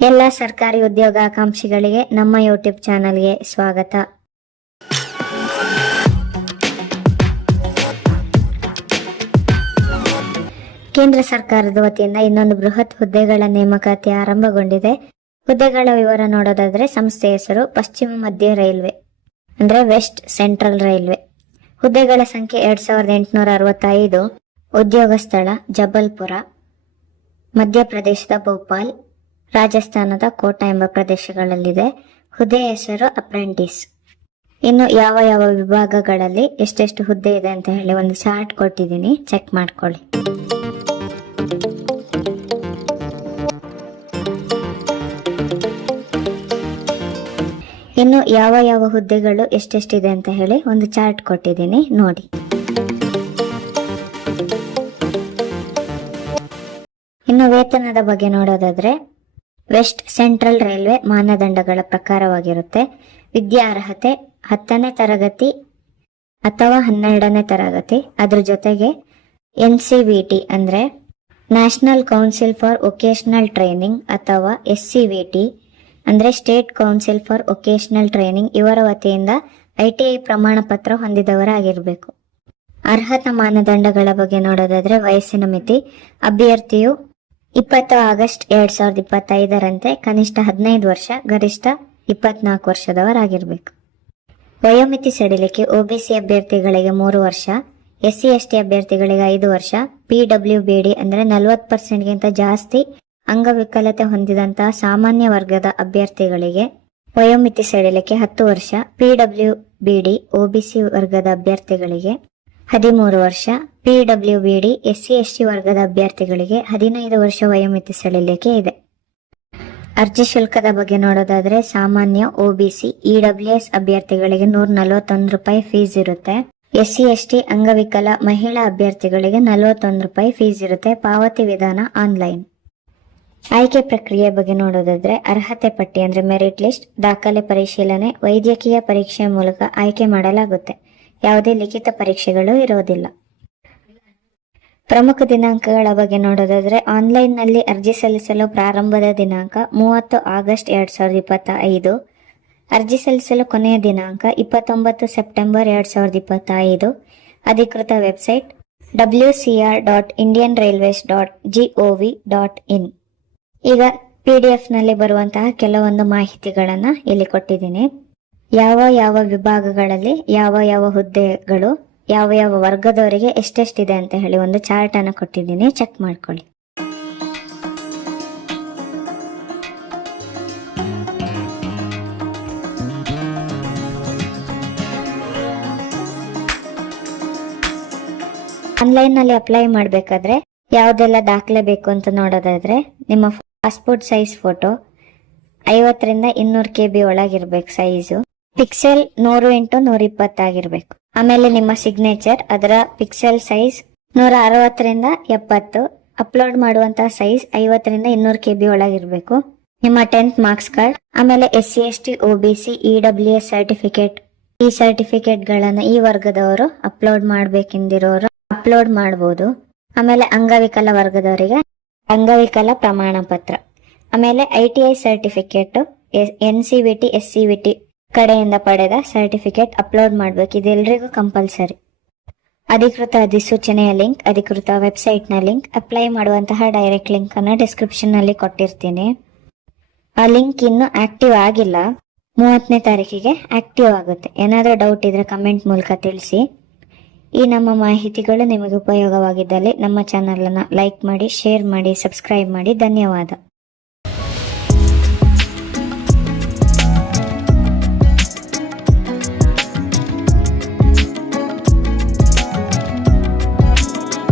ಎಲ್ಲ ಸರ್ಕಾರಿ ಉದ್ಯೋಗಾಕಾಂಕ್ಷಿಗಳಿಗೆ ನಮ್ಮ ಯೂಟ್ಯೂಬ್ ಚಾನಲ್ಗೆ ಸ್ವಾಗತ. ಕೇಂದ್ರ ಸರ್ಕಾರದ ವತಿಯಿಂದ ಇನ್ನೊಂದು ಬೃಹತ್ ಹುದ್ದೆಗಳ ನೇಮಕಾತಿ ಆರಂಭಗೊಂಡಿದೆ. ಹುದ್ದೆಗಳ ವಿವರ ನೋಡೋದಾದ್ರೆ ಸಂಸ್ಥೆ ಹೆಸರು ಪಶ್ಚಿಮ ಮಧ್ಯ ರೈಲ್ವೆ ಅಂದ್ರೆ ವೆಸ್ಟ್ ಸೆಂಟ್ರಲ್ ರೈಲ್ವೆ. ಹುದ್ದೆಗಳ ಸಂಖ್ಯೆ 2865. ಉದ್ಯೋಗ ಸ್ಥಳ ಜಬಲ್ಪುರ, ಮಧ್ಯಪ್ರದೇಶದ ಭೋಪಾಲ್, ರಾಜಸ್ಥಾನದ ಕೋಟಾ ಎಂಬ ಪ್ರದೇಶಗಳಲ್ಲಿದೆ. ಹುದ್ದೆ ಹೆಸರು ಅಪ್ರೆಂಟಿಸ್. ಇನ್ನು ಯಾವ ಯಾವ ವಿಭಾಗಗಳಲ್ಲಿ ಎಷ್ಟೆಷ್ಟು ಹುದ್ದೆ ಇದೆ ಅಂತ ಹೇಳಿ ಒಂದು ಚಾರ್ಟ್ ಕೊಟ್ಟಿದ್ದೀನಿ, ಚೆಕ್ ಮಾಡ್ಕೊಳ್ಳಿ. ಇನ್ನು ಯಾವ ಯಾವ ಹುದ್ದೆಗಳು ಎಷ್ಟೆಷ್ಟಿದೆ ಅಂತ ಹೇಳಿ ಒಂದು ಚಾರ್ಟ್ ಕೊಟ್ಟಿದ್ದೀನಿ, ನೋಡಿ. ಇನ್ನು ವೇತನದ ಬಗ್ಗೆ ನೋಡೋದಾದ್ರೆ ವೆಸ್ಟ್ ಸೆಂಟ್ರಲ್ ರೈಲ್ವೆ ಮಾನದಂಡಗಳ ಪ್ರಕಾರವಾಗಿರುತ್ತೆ. ವಿದ್ಯಾರ್ಹತೆ 10ನೇ ತರಗತಿ ಅಥವಾ 12ನೇ ತರಗತಿ, ಅದ್ರ ಜೊತೆಗೆ NCVT ಅಂದ್ರೆ national council for vocational training ಅಥವಾ SCVT ಅಂದ್ರೆ state council for vocational training, ಇವರ ವತಿಯಿಂದ ITI ಪ್ರಮಾಣ ಪತ್ರ ಹೊಂದಿದವರಾಗಿರಬೇಕು. ಅರ್ಹತಾ ಮಾನದಂಡಗಳ ಬಗ್ಗೆ ನೋಡೋದಾದ್ರೆ ವಯಸ್ಸಿನ ಮಿತಿ ಅಭ್ಯರ್ಥಿಯು 20 ಆಗಸ್ಟ್ 2025ರಂತೆ ಕನಿಷ್ಠ 15 ವರ್ಷ, ಗರಿಷ್ಠ 24 ವರ್ಷದವರಾಗಿರ್ಬೇಕು. ವಯೋಮಿತಿ ಸಡಿಲಿಕೆ OBC ಅಭ್ಯರ್ಥಿಗಳಿಗೆ 3 ವರ್ಷ, SC/ST ಅಭ್ಯರ್ಥಿಗಳಿಗೆ 5 ವರ್ಷ, PWBD ಅಂದ್ರೆ 40%ಗಿಂತ ಜಾಸ್ತಿ ಅಂಗವಿಕಲತೆ ಹೊಂದಿದಂತಹ ಸಾಮಾನ್ಯ ವರ್ಗದ ಅಭ್ಯರ್ಥಿಗಳಿಗೆ ವಯೋಮಿತಿ ಸಡಿಲಿಕೆ 10 ವರ್ಷ, PWBD OBC ವರ್ಗದ ಅಭ್ಯರ್ಥಿಗಳಿಗೆ 13 ವರ್ಷ, PWBD SC/ST ವರ್ಗದ ಅಭ್ಯರ್ಥಿಗಳಿಗೆ 15 ವರ್ಷ ವಯೋಮಿತಿ ಸಡಿಲಿಕೆ ಇದೆ. ಅರ್ಜಿ ಶುಲ್ಕದ ಬಗ್ಗೆ ನೋಡೋದಾದ್ರೆ ಸಾಮಾನ್ಯ OBC EWS ಅಭ್ಯರ್ಥಿಗಳಿಗೆ 141 ರೂಪಾಯಿ ಫೀಸ್ ಇರುತ್ತೆ. SC/ST ಅಂಗವಿಕಲ ಮಹಿಳಾ ಅಭ್ಯರ್ಥಿಗಳಿಗೆ 41 ರೂಪಾಯಿ ಫೀಸ್ ಇರುತ್ತೆ. ಪಾವತಿ ವಿಧಾನ ಆನ್ಲೈನ್. ಆಯ್ಕೆ ಪ್ರಕ್ರಿಯೆ ಬಗ್ಗೆ ನೋಡೋದಾದ್ರೆ ಅರ್ಹತೆ ಪಟ್ಟಿ ಅಂದ್ರೆ ಮೆರಿಟ್ ಲಿಸ್ಟ್, ದಾಖಲೆ ಪರಿಶೀಲನೆ, ವೈದ್ಯಕೀಯ ಪರೀಕ್ಷೆ ಮೂಲಕ ಆಯ್ಕೆ ಮಾಡಲಾಗುತ್ತೆ. ಯಾವುದೇ ಲಿಖಿತ ಪರೀಕ್ಷೆಗಳು ಇರೋದಿಲ್ಲ. ಪ್ರಮುಖ ದಿನಾಂಕಗಳ ಬಗ್ಗೆ ನೋಡೋದಾದ್ರೆ ಆನ್ಲೈನ್ ನಲ್ಲಿ ಅರ್ಜಿ ಸಲ್ಲಿಸಲು ಪ್ರಾರಂಭದ ದಿನಾಂಕ 30 ಆಗಸ್ಟ್ 2025. ಅರ್ಜಿ ಸಲ್ಲಿಸಲು ಕೊನೆಯ ದಿನಾಂಕ 29 ಸೆಪ್ಟೆಂಬರ್ 2025. ಅಧಿಕೃತ ವೆಬ್ಸೈಟ್ wcr.indianrailways.gov.in. ಈಗ PDF ನಲ್ಲಿ ಬರುವಂತಹ ಕೆಲವೊಂದು ಮಾಹಿತಿಗಳನ್ನ ಇಲ್ಲಿ ಕೊಟ್ಟಿದ್ದೀನಿ. ಯಾವ ಯಾವ ವಿಭಾಗಗಳಲ್ಲಿ ಯಾವ ಯಾವ ಹುದ್ದೆಗಳು ಯಾವ ಯಾವ ವರ್ಗದವರಿಗೆ ಎಷ್ಟೆಷ್ಟಿದೆ ಅಂತ ಹೇಳಿ ಒಂದು ಚಾರ್ಟ್ ಅನ್ನು ಕೊಟ್ಟಿದ್ದೀನಿ, ಚೆಕ್ ಮಾಡ್ಕೊಳ್ಳಿ. ಆನ್ಲೈನ್ ನಲ್ಲಿ ಅಪ್ಲೈ ಮಾಡಬೇಕಾದ್ರೆ ಯಾವುದೆಲ್ಲ ದಾಖಲೆ ಬೇಕು ಅಂತ ನೋಡೋದಾದ್ರೆ ನಿಮ್ಮ ಪಾಸ್ಪೋರ್ಟ್ ಸೈಜ್ ಫೋಟೋ 50 ರಿಂದ 200 KB ಒಳಗಿರ್ಬೇಕು ಸೈಜು. ಪಿಕ್ಸೆಲ್ 100x120 ಆಗಿರ್ಬೇಕು. ಆಮೇಲೆ ನಿಮ್ಮ ಸಿಗ್ನೇಚರ್, ಅದರ ಪಿಕ್ಸೆಲ್ ಸೈಜ್ 160 ರಿಂದ 70. ಅಪ್ಲೋಡ್ ಮಾಡುವಂತಹ ಸೈಜ್ 50 ರಿಂದ 200 KB ಒಳಗಿರ್ಬೇಕು. ನಿಮ್ಮ 10th ಮಾರ್ಕ್ಸ್ ಕಾರ್ಡ್, ಆಮೇಲೆ SC/ST OBC EWS ಸರ್ಟಿಫಿಕೇಟ್, ಈ ಸರ್ಟಿಫಿಕೇಟ್ ಗಳನ್ನ ಈ ವರ್ಗದವರು ಅಪ್ಲೋಡ್ ಮಾಡ್ಬೇಕೆಂದಿರೋರು ಅಪ್ಲೋಡ್ ಮಾಡಬಹುದು. ಆಮೇಲೆ ಅಂಗವಿಕಲ ವರ್ಗದವರಿಗೆ ಅಂಗವಿಕಲ ಪ್ರಮಾಣ ಪತ್ರ, ಆಮೇಲೆ ITI ಸರ್ಟಿಫಿಕೇಟ್, NCVT SCVT ಕಡೆಯಿಂದ ಪಡೆದ ಸರ್ಟಿಫಿಕೇಟ್ ಅಪ್ಲೋಡ್ ಮಾಡಬೇಕು. ಇದೆಲ್ಲರಿಗೂ ಕಂಪಲ್ಸರಿ. ಅಧಿಕೃತ ಅಧಿಸೂಚನೆಯ ಲಿಂಕ್, ಅಧಿಕೃತ ವೆಬ್ಸೈಟ್ ನ ಲಿಂಕ್, ಅಪ್ಲೈ ಮಾಡುವಂತಹ ಡೈರೆಕ್ಟ್ ಲಿಂಕ್ ಅನ್ನು ಡಿಸ್ಕ್ರಿಪ್ಷನ್ ನಲ್ಲಿ ಕೊಟ್ಟಿರ್ತೀನಿ. ಆ ಲಿಂಕ್ ಇನ್ನು ಆಕ್ಟಿವ್ ಆಗಿಲ್ಲ, 30ನೇ ತಾರೀಕಿಗೆ ಆಕ್ಟಿವ್ ಆಗುತ್ತೆ. ಏನಾದರೂ ಡೌಟ್ ಇದ್ರೆ ಕಮೆಂಟ್ ಮೂಲಕ ತಿಳಿಸಿ. ಈ ನಮ್ಮ ಮಾಹಿತಿಗಳು ನಿಮಗೆ ಉಪಯೋಗವಾಗಿದ್ದಲ್ಲಿ ನಮ್ಮ ಚಾನಲ್ ಅನ್ನು ಲೈಕ್ ಮಾಡಿ, ಶೇರ್ ಮಾಡಿ, ಸಬ್ಸ್ಕ್ರೈಬ್ ಮಾಡಿ. ಧನ್ಯವಾದ.